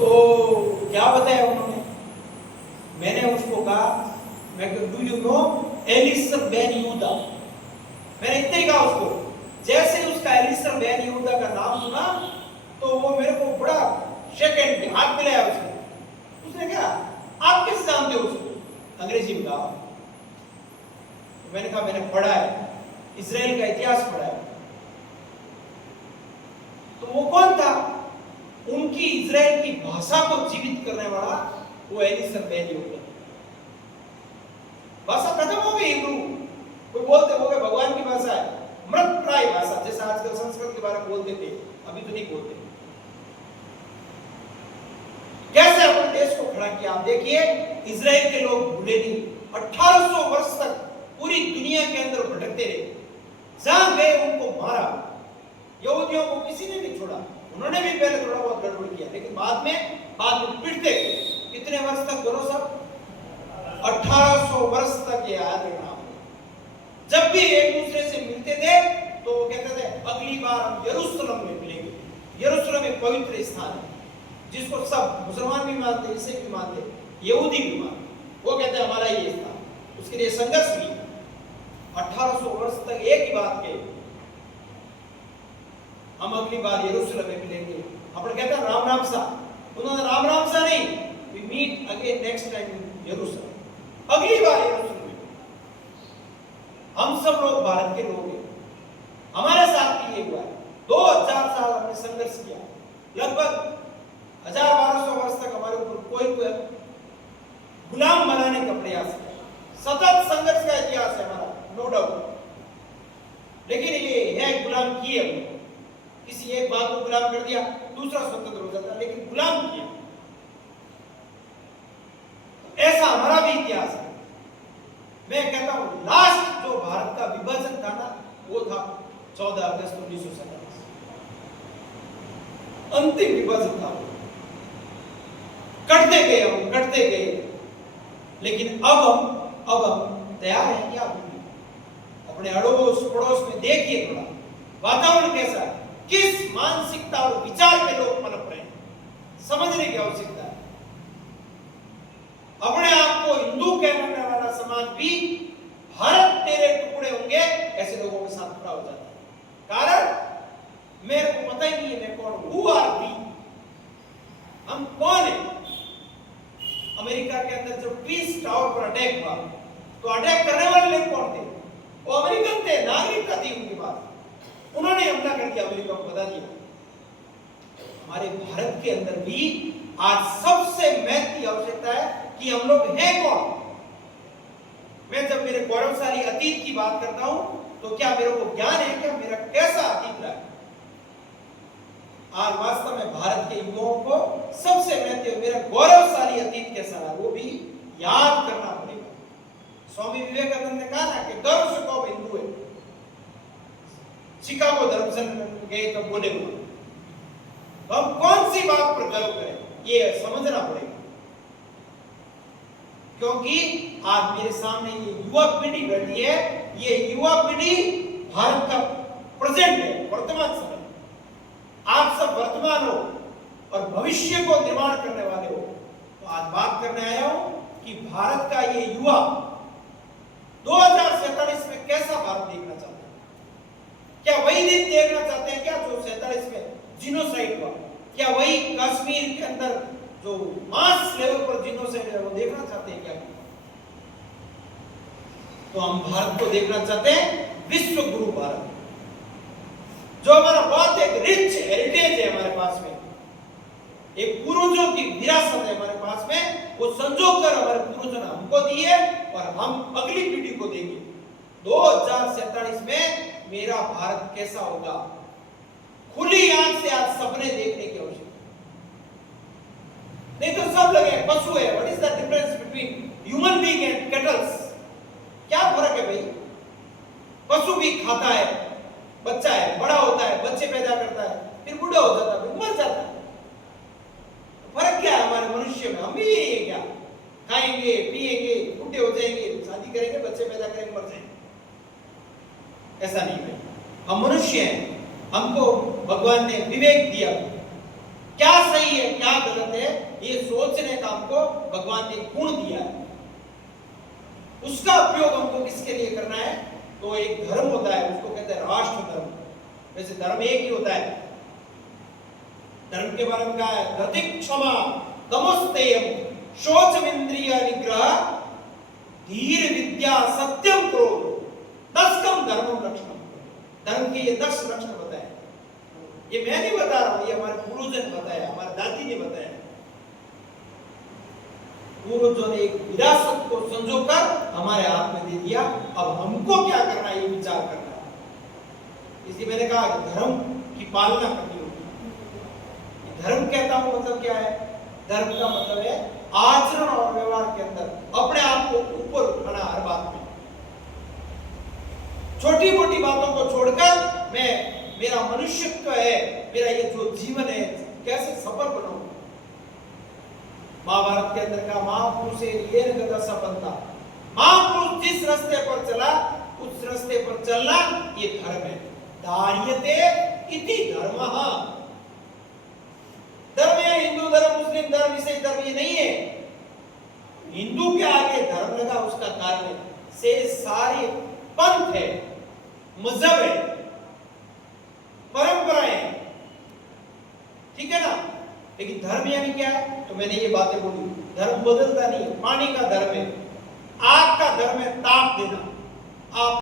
तो क्या बताया उन्होंने, मैंने उसको कहा, मैं डू यू नो एलिसर बेन यहूदा, मैंने इतने ही कहा उसको। जैसे उसका एलिसर बेन यहूदा का नाम सुना तो वो मेरे को बड़ा सेकंड हाथ मिलाया उसने कहा आप किस जानते हो उसको, अंग्रेजी में कहा। मैंने कहा मैंने पढ़ा है, इजराइल का इतिहास पढ़ा है। तो वो कौन था, उनकी इजराइल की भाषा को जीवित करने वाला वो एलिसर बेन यहूदा। भाषा खत्म हो गई हिब्रू, कोई बोलते हो गए भगवान की भाषा है, मृत प्राय भाषा, जैसे आजकल संस्कृत के बारे में बोलते थे, अभी तो नहीं बोलते। कैसे अपने देश को खड़ा किया आप देखिए। इजराइल के लोग भूले नहीं, 1800 वर्ष तक पूरी दुनिया के अंदर भटकते रहे, जहां गए उनको मारा। यहूदियों को किसी ने नहीं छोड़ा, उन्होंने भी पहले थोड़ा बहुत गड़बड़ किया, लेकिन बाद में पिटते गए। कितने वर्ष तक बोलो सब, 1800 वर्ष तक ये याद रखना। जब भी एक दूसरे से मिलते थे तो वो कहते थे अगली बार हम यरूशलेम में मिलेंगे। यरूशलेम एक पवित्र स्थान है जिसको सब मुसलमान भी मानते, ईसाई भी मानते, यहूदी भी मानते। वो कहते हैं हमारा ये स्थान, उसके लिए संघर्ष भी। 1800 वर्ष तक एक ही बात कही, हम अगली बार यरूशलेम में मिलेंगे। अपन कहते हैं राम राम सा, उन्होंने राम राम सा नहीं, we meet again next time in Jerusalem, अगली बार यरूशलेम। हम सब लोग भारत के लोग हैं, हमारे साथ भी ये हुआ है। 2000 साल हमने संघर्ष किया, लगभग 1000-1200 वर्ष तक हमारे ऊपर कोई गुलाम बनाने का प्रयास किया। सतत संघर्ष का इतिहास है हमारा, नो डाउट। लेकिन ये है गुलाम किए, किसी एक बात को गुलाम कर दिया, दूसरा स्वतंत्र हो जाता, लेकिन गुलाम किया। ऐसा हमारा भी इतिहास है। मैं कहता हूं लास्ट जो भारत का विभाजन था ना, वो था 14 अगस्त 1947, अंतिम विभाजन था। कटते गए हम, कटते गए, लेकिन अब हम तैयार हैं क्या? अपने अड़ोस पड़ोस में देखिए थोड़ा वातावरण कैसा है, किस मानसिकता और विचार के लोग पनप रहे हैं, समझने की आवश्यकता है। अपने आप को हिंदू कहने वाला समाज भी भारत तेरे टुकड़े होंगे ऐसे लोगों के साथ खड़ा हो जाता है। कारण मेरे को पता ही नहीं है मैं कौन हूं, हु आर वी, हम कौन है। अमेरिका के अंदर जब पीस टावर पर अटैक हुआ तो अटैक करने वाले लोग कौन थे? वो अमेरिकन थे, नागरिकता थी उनके पास, उन्होंने हमला कर दिया, अमेरिका को बता दिया। हमारे भारत के अंदर भी आज सबसे महत्वपूर्ण आवश्यकता है कि हम लोग हैं कौन। मैं जब मेरे गौरवशाली अतीत की बात करता हूं तो क्या मेरे को ज्ञान है क्या मेरा कैसा अतीत रहा है? आज वास्तव में भारत के युवाओं को सबसे महत्वपूर्ण मेरा गौरवशाली अतीत कैसा रहा वो भी याद करना पड़ेगा। स्वामी विवेकानंद ने कहा ना कि गर्व से कहो हिंदू है। शिकागो धर्म संघ गए तब बोले हुए, तो हम कौन सी बात पर गर्व करें ये समझना पड़ेगा। क्योंकि आज मेरे सामने ये युवा पीढ़ी बैठी है, ये युवा पीढ़ी भारत का प्रेजेंट है, वर्तमान समय। आप सब वर्तमान हो और भविष्य को निर्माण करने वाले हो। तो आज बात करने आया हूं कि भारत का ये युवा 2047 में कैसा भारत देखना चाहते हैं। क्या वही दिन देखना चाहते हैं क्या जो 47 में जिनोसाइड हुआ? क्या वही कश्मीर के अंदर जो मास लेवल पर जिनोसाइड है वो देखना चाहते हैं क्या? तो हम भारत को देखना चाहते हैं विश्व गुरु भारत, जो हमारा बहुत एक रिच हेरिटेज है हमारे पास में, एक पूर्वजों की विरासत है हमारे पास में, वो संजो कर हमारे पूर्वजों ने हमको दी है और हम अगली पीढ़ी को देंगे। 2047 में मेरा भारत कैसा होगा, खुली आंख से आज सपने देखने की आवश्यकता। नहीं तो सब लगे पशु है। What is the difference between human being and kettles? क्या फर्क है भाई? पशु भी खाता है, बच्चा है, बड़ा होता है, बच्चे पैदा करता है, फिर बूढ़ा हो जाता है, मर जाता है। फर्क क्या है हमारे मनुष्य में? हम भी यही है क्या? खाएंगे, पिएंगे, बूढ़े हो जाएंगे, शादी करेंगे, बच्चे पैदा करेंगे, मर जाएंगे। ऐसा नहीं है, हम मनुष्य हैं। हमको भगवान ने विवेक दिया। क्या सही है क्या गलत है, ये सोचने का हमको भगवान ने गुण दिया है। उसका उपयोग हमको किसके लिए करना है? तो एक धर्म होता है, उसको कहते हैं राष्ट्र धर्म। वैसे धर्म एक ही होता है। धर्म के बारे में क्या है? धृति क्षमा तमस्तेयम शौचमिंद्रिय निग्रह धीर विद्या सत्यम क्रोध दशकम धर्मम लक्षणम। धर्म के ये 10 लक्षण बताए। ये मैं नहीं बता रहा हूं, ये हमारे पूर्वजों ने बताया, हमारे दादी ने बताया। पूर्वजों ने एक विरासत को संजोकर हमारे हाथ में दे दिया। अब हमको क्या करना है, ये विचार करना है। इसलिए मैंने कहा कि धर्म की पालना करनी होगी। धर्म कहता हूं मतलब क्या है? धर्म का मतलब है आचरण और व्यवहार के अंदर अपने आप को ऊपर उठाना हर बात में। छोटी मोटी बातों को छोड़कर मैं मेरा मनुष्यत्व है, मेरा ये जो जीवन है, कैसे सफल बनाऊं। महाभारत के अंदर का महापुरुष ये गदा सफलता। महापुरुष जिस रास्ते पर चला उस रास्ते पर चलना ये धर्म है। धार्यते इति धर्मः। धर्म है हिंदू धर्म, मुस्लिम धर्म, ईसाई धर्म, ये नहीं है। हिंदू के आगे धर्म लगा, उसका कारण से सारे पंथ है, मजहब है, परंपराएं, ठीक है ना। लेकिन धर्म यानी क्या है? तो मैंने ये बातें बोली, धर्म बदलता नहीं है। पानी का धर्म है, आग का धर्म है ताप देना। आप